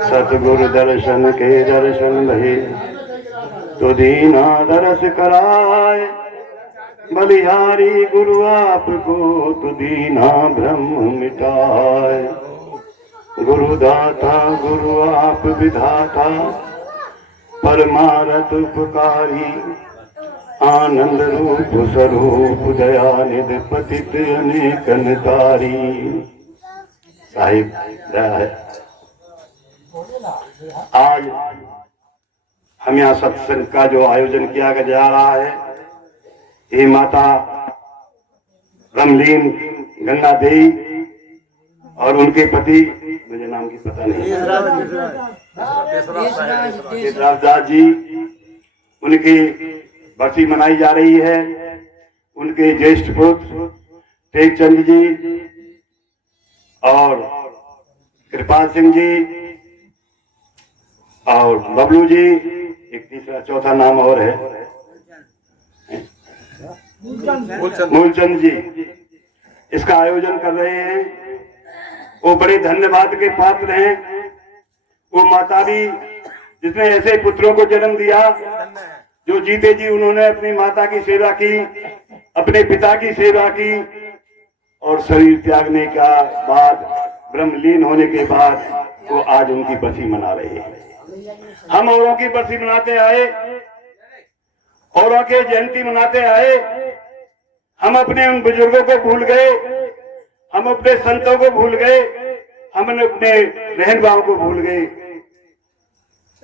सतगुरु दर्शन के दर्शन भये, तो दीना दरस कराए। बलिहारी गुरु आपको, तो दीना भ्रम मिटाए। गुरु दाता गुरु आप विधाता, परमारथ उपकारी। आनंद रूप स्वरूप दयानिधि पतित अनेकन तारी। साहिब दया है। आज हम यहाँ सत्संग का जो आयोजन किया जा रहा है, ये माता ब्रह्मलीन गंगा देवी और उनके पति, मुझे नाम की पता नहीं, देशराज जी, उनकी बरसी मनाई जा रही है। उनके ज्येष्ठ पुत्र टेकचंद जी और कृपाल सिंह जी और बबलू जी, एक तीसरा चौथा नाम और है मूलचंद जी, इसका आयोजन कर रहे हैं। वो बड़े धन्यवाद के पात्र हैं। वो माता भी जिसने ऐसे पुत्रों को जन्म दिया, जो जीते जी उन्होंने अपनी माता की सेवा की, अपने पिता की सेवा की, और शरीर त्यागने का बाद, ब्रह्मलीन होने के बाद वो आज उनकी बरसी मना रहे हैं। हम औरों की बरसी मनाते आए, औरों के जयंती मनाते आए, हम अपने उन बुजुर्गों को भूल गए, हम अपने संतों को भूल गए, हमने अपने बहन भाव को भूल गए।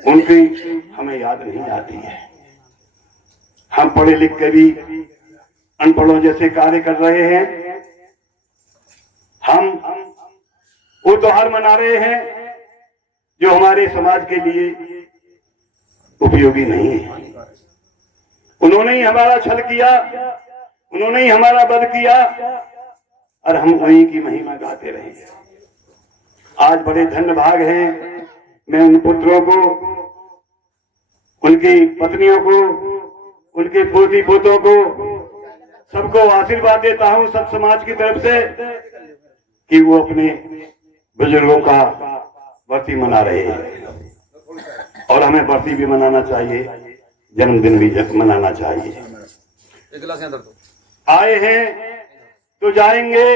उनकी हमें याद नहीं आती है। हम पढ़े लिख के भी अनपढ़ों जैसे कार्य कर रहे हैं। हम वो त्योहार मना रहे हैं जो हमारे समाज के लिए उपयोगी नहीं है। उन्होंने ही हमारा छल किया, उन्होंने ही हमारा वध किया, और हम वहीं की महिमा गाते रहे। आज बड़े धन्य भाग हैं। मैं उन पुत्रों को, उनकी पत्नियों को, उनके पोती पोतों को, सबको आशीर्वाद देता हूं सब समाज की तरफ से कि वो अपने बुजुर्गों का बरसी मना रहे हैं। और हमें बरसी भी मनाना चाहिए, जन्मदिन भी मनाना चाहिए। आए हैं तो जाएंगे।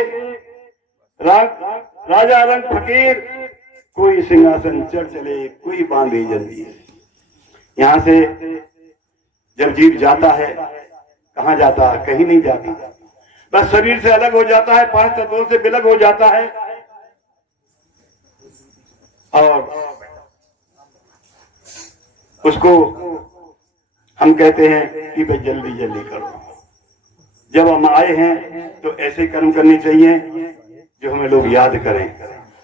राजा रंग फकीर, कोई सिंहासन चढ़ चले, कोई बांधे जंजीर। यहाँ से जब जीव जाता है, कहाँ जाता है? कहीं नहीं जाता, बस शरीर से अलग हो जाता है, 5 तत्वों से विलग हो जाता है। और उसको हम कहते हैं कि भाई जल्दी जल्दी करो। जब हम आए हैं तो ऐसे कर्म करने चाहिए जो हमें लोग याद करें,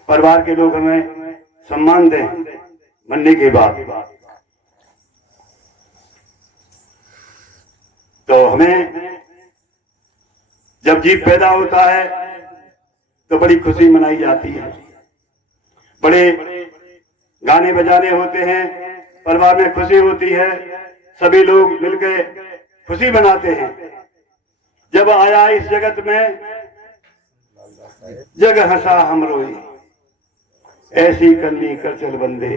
परिवार के लोग हमें सम्मान दें मरने के बाद। तो हमें जब जीव पैदा होता है तो बड़ी खुशी मनाई जाती है, बड़े गाने बजाने होते हैं, परिवार में खुशी होती है, सभी लोग मिलकर खुशी मनाते हैं। जब आया इस जगत में, जग हंसा हम रोई, ऐसी करनी कर चल बंदे,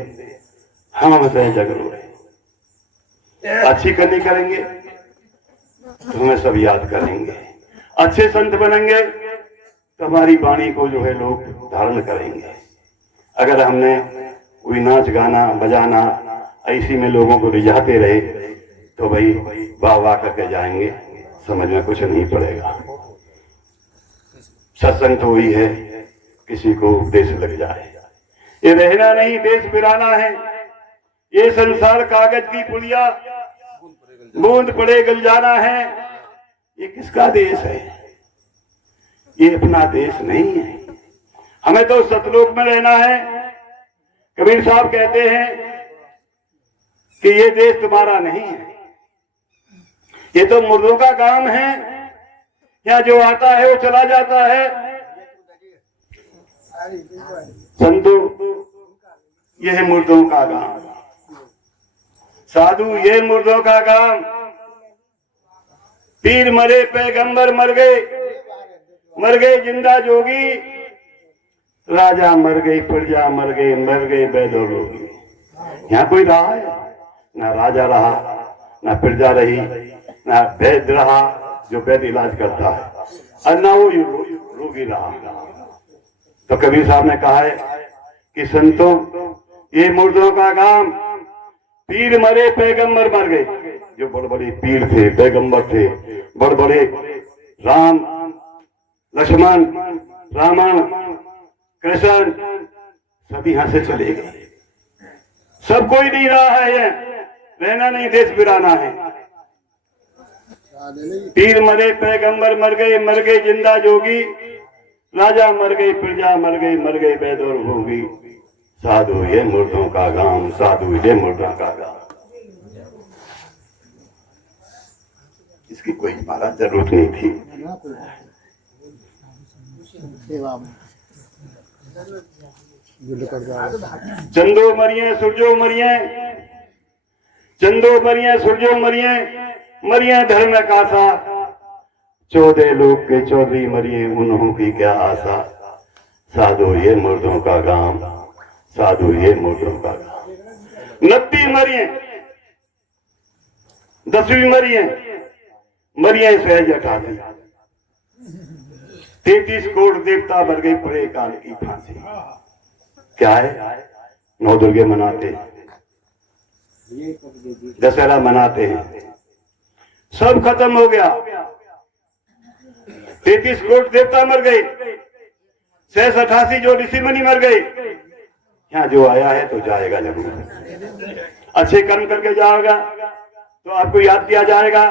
हम हंसे जग रोए। अच्छी करनी करेंगे तो हमें सब याद करेंगे, अच्छे संत बनेंगे तो हमारी वाणी को जो है लोग धारण करेंगे। अगर हमने कोई नाच गाना बजाना ऐसी में लोगों को रिझाते रहे तो भाई वाह वाह करके जाएंगे, समझ में कुछ नहीं पड़ेगा। सत्संग तो वही है किसी को उपदेश लग जाए। ये रहना नहीं, देश बिराना है। ये संसार कागज की पुड़िया, बूंद पड़े गल जाना है। ये किसका देश है? ये अपना देश नहीं है। हमें तो सतलोक में रहना है। कबीर साहब कहते हैं कि ये देश तुम्हारा नहीं है, ये तो मुर्दों का काम है। यहाँ जो आता है वो चला जाता है। संतो, ये है मुर्दों का काम। साधु, ये मुर्दों का काम। पीर मरे, पैगंबर मर गए जिंदा जोगी, राजा मर गई, प्रजा मर गए वैद और रोगी। यहाँ कोई रहा है? ना राजा रहा, ना प्रजा रही, ना वैद रहा जो वैद इलाज करता है, और ना वो रोगी रहा। तो कबीर साहब ने कहा है कि संतों, ये मुर्दों का काम, पीर मरे पैगंबर मर गए। जो बड़े बड़े पीर थे, पैगंबर थे, बड़े बड़े राम लक्ष्मण रावण कृष्ण, सब यहाँ से चले गए। सब कोई नहीं रहा है, ये रहना नहीं, देश बिराना है। पीर मरे पैगंबर मर गए जिंदा जोगी, राजा मर गई, प्रजा मर गई वैद और भोगी। साधु ये मुर्दों का गांव, साधु ये मुर्दों का गांव। इसकी कोई महाराज जरूरत नहीं थी। चंदो मरिए सूरजो मरिए, चंदो मरिए सूरजो मरिए, मरिए धर्म कासा। 14 लोग के 14 मरिए, उन्हों की क्या आशा। साधु ये मुर्दों का गांव, साधु ये मुर्दों का गांव। 29 मरिए, 10वीं मरिए, मरिए सहज 88। 33 करोड़ देवता मर गए, पड़े काल की फांसी। क्या है? 9 दुर्गे मनाते हैं, दशहरा मनाते हैं, सब खत्म हो गया। 33 करोड़ देवता मर गए, 688 जो ऋषि मुनि मर गए। यहाँ जो आया है तो जाएगा जरूर। अच्छे कर्म करके जाएगा तो आपको याद किया जाएगा,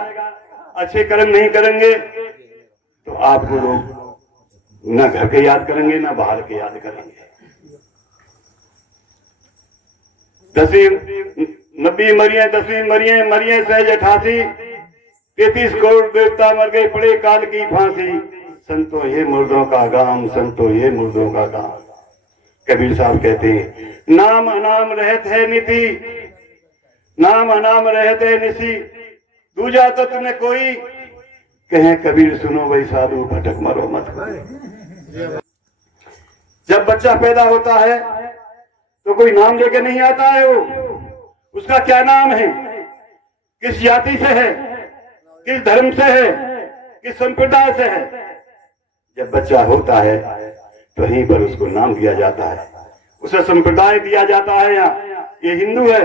अच्छे कर्म नहीं करेंगे तो आपको लोग न घर के याद करेंगे, न बाहर के याद करेंगे। 90 मरिए, 10वीं मरिए, मरिए सहज 88। 33 करोड़ देवता मर गए, पड़े काल की फांसी। संतो ये मुर्दों का गांव, संतो ये मुर्दों का गांव। कबीर साहब कहते हैं, नाम अनाम रहत है नीति, नाम अनाम रहत है निसी, दूजा तो तुम्हें कोई कहे कबीर सुनो भाई साधु, भटक मरो मत। जब बच्चा पैदा होता है तो कोई नाम लेके नहीं आता है। वो उसका क्या नाम है, किस जाति से है, किस धर्म से है, किस संप्रदाय से है। जब बच्चा होता है तो यहीं पर उसको नाम दिया जाता है, उसे संप्रदाय दिया जाता है। यहाँ ये हिंदू है,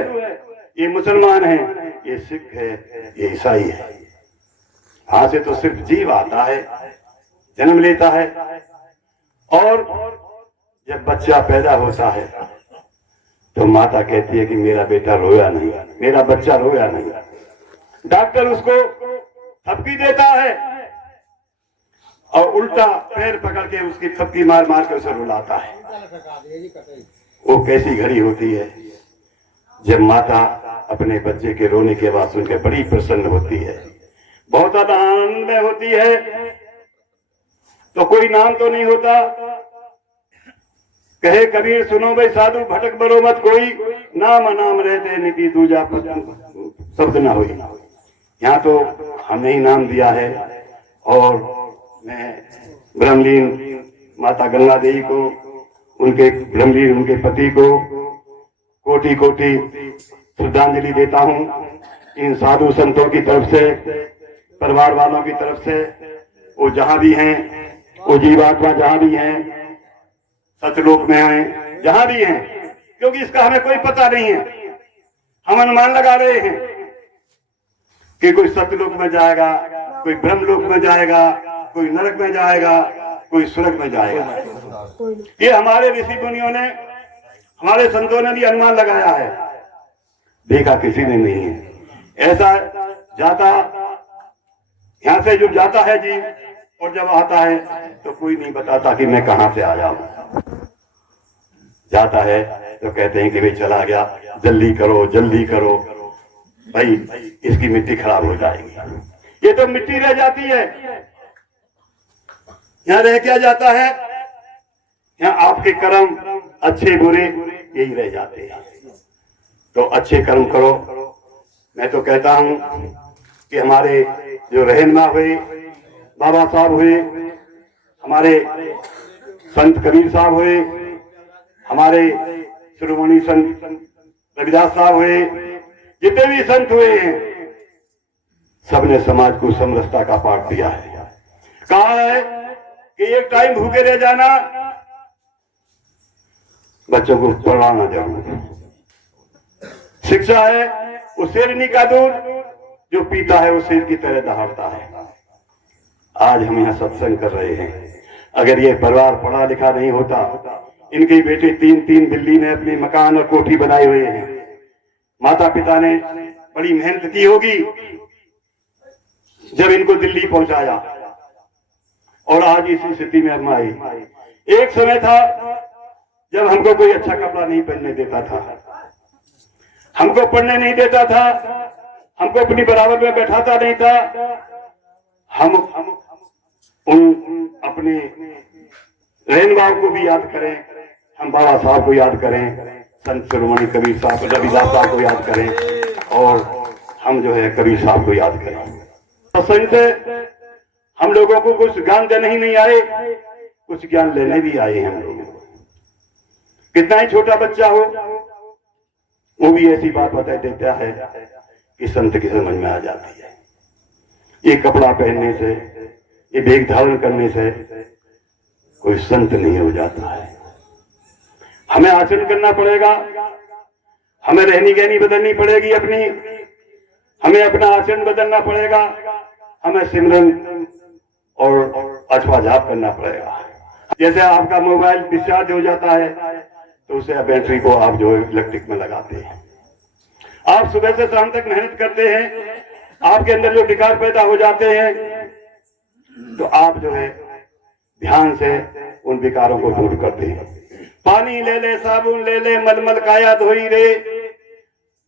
ये मुसलमान है, ये सिख है, ये ईसाई है। वहां से तो सिर्फ जीव आता है, जन्म लेता है। और जब बच्चा पैदा होता है तो माता कहती है कि मेरा बेटा रोया नहीं, मेरा बच्चा रोया नहीं। डॉक्टर उसको थपकी देता है और उल्टा पैर पकड़ के उसकी थपकी मार मार कर उसे रुलाता है। वो कैसी घड़ी होती है जब माता अपने बच्चे के रोने की आवाज सुनकर बड़ी प्रसन्न होती है, बहुत ज्यादा आनंद में होती है। तो कोई नाम तो नहीं होता। कहे कबीर सुनो भाई साधु, भटक बरो मत कोई, नाम अनाम रहते निधि दूजा शब्द ना हुई। यहाँ तो हमने ही नाम दिया है। और मैं ब्रह्मलीन माता गंगा देवी को, उनके ब्रह्मलीन उनके पति को कोटि कोटि श्रद्धांजलि देता हूँ। इन साधु संतों की तरफ से, परिवार वालों की तरफ से, वो जहां भी हैं, वो जीवात्मा जहां भी हैं, सतलोक में हैं, जहां भी हैं, क्योंकि इसका हमें कोई पता नहीं है। हम अनुमान लगा रहे हैं कि कोई सतलोक में जाएगा, कोई ब्रह्मलोक में जाएगा, कोई नरक में जाएगा, कोई स्वर्ग में जाएगा। ये हमारे ऋषि मुनियों ने, हमारे संतों ने भी अनुमान लगाया है, देखा किसी ने नहीं है। ऐसा जाता, यहां से जो जाता है जी, और जब आता है तो कोई नहीं बताता कि मैं कहां से आया हूं। जाता है तो कहते हैं कि भाई चला गया, जल्दी करो जल्दी करो भाई, इसकी मिट्टी खराब हो जाएगी। ये तो मिट्टी रह जाती है। यहाँ रह क्या जाता है? यहाँ आपके कर्म अच्छे बुरे यही रह जाते हैं। तो अच्छे कर्म करो। मैं तो कहता हूं कि हमारे जो रहनुमा हुए, बाबा साहब हुए, हमारे संत कबीर साहब हुए, हमारे शिरोमणि संत रविदास साहब हुए, जितने भी संत हुए हैं, सबने समाज को समरसता का पाठ दिया है। कहा है कि एक टाइम भूखे रह जाना, बच्चों को पढ़ाना जरूर। शिक्षा है वो शेरनी का दूध, जो पीता है वो शेर की तरह दहाड़ता है। आज हम यहाँ सत्संग कर रहे हैं, अगर ये परिवार पढ़ा लिखा नहीं होता, इनके बेटे 3-3 दिल्ली में अपने मकान और कोठी बनाए हुए हैं, माता पिता ने बड़ी मेहनत की होगी जब इनको दिल्ली पहुंचाया, और आज इस स्थिति में हम आई। एक समय था जब हमको कोई अच्छा कपड़ा नहीं पहनने देता था, हमको पढ़ने नहीं देता था, हमको अपनी बराबर में बैठाता नहीं था। हम उन अपने रहन बाब को भी याद करें, हम बाबा साहब को याद करें, संत शिरोमणि कबीर साहब, रविदास साहब को याद करें, और हम जो है कबीर साहब को याद करें। सत्संग से हम लोगों को कुछ ज्ञान देने ही नहीं आए, कुछ ज्ञान लेने भी आए हैं हम लोग। कितना ही छोटा बच्चा हो, वो भी ऐसी बात बता देता है कि संत की समझ में आ जाती है। ये कपड़ा पहनने से, ये वेश धारण करने से कोई संत नहीं हो जाता है। हमें आचरण करना पड़ेगा, हमें रहनी गहनी बदलनी पड़ेगी अपनी, हमें अपना आचरण बदलना पड़ेगा, हमें सिमरन और अछवा जाप करना पड़ेगा। जैसे आपका मोबाइल डिस्चार्ज हो जाता है तो उसे बैटरी को आप जो है इलेक्ट्रिक में लगाते हैं। आप सुबह से शाम तक मेहनत करते हैं, आपके अंदर जो विकार पैदा हो जाते हैं, तो आप जो है ध्यान से उन विकारों को दूर करते हैं। पानी ले ले, साबुन ले ले, मलमल काया धोई रे,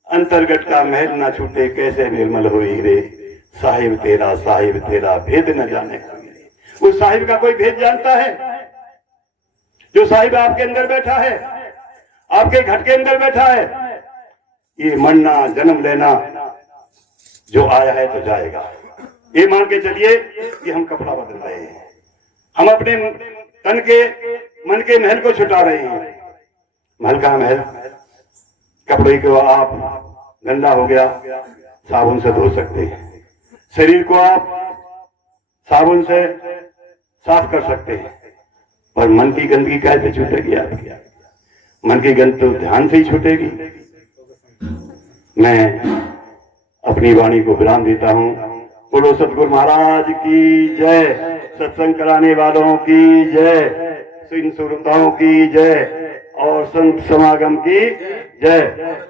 अंतर्गत का महल ना छूटे, कैसे निर्मल होई रे, साहिब तेरा भेद न जाने कोई रे। उस साहिब का कोई भेद जानता है? जो साहिब आपके अंदर बैठा है, आपके घर के अंदर बैठा है। ये मरना, जन्म लेना जो आया है तो जाएगा। ये मान के चलिए कि हम कपड़ा बदल रहे हैं, हम अपने तन के मन के महल को छुटा रहे हैं। महल का महल, कपड़े को आप गंदा हो गया साबुन से धो सकते हैं, शरीर को आप साबुन से साफ कर सकते हैं, पर मन की गंदगी कैसे छूटेगी आपकी? मन की गंद तो ध्यान से ही छूटेगी। मैं अपनी वाणी को विराम देता हूँ। बोलो सतगुरु महाराज की जय, सत्संग कराने वालों की जय, श्रोताओं की जय और संत समागम की जय।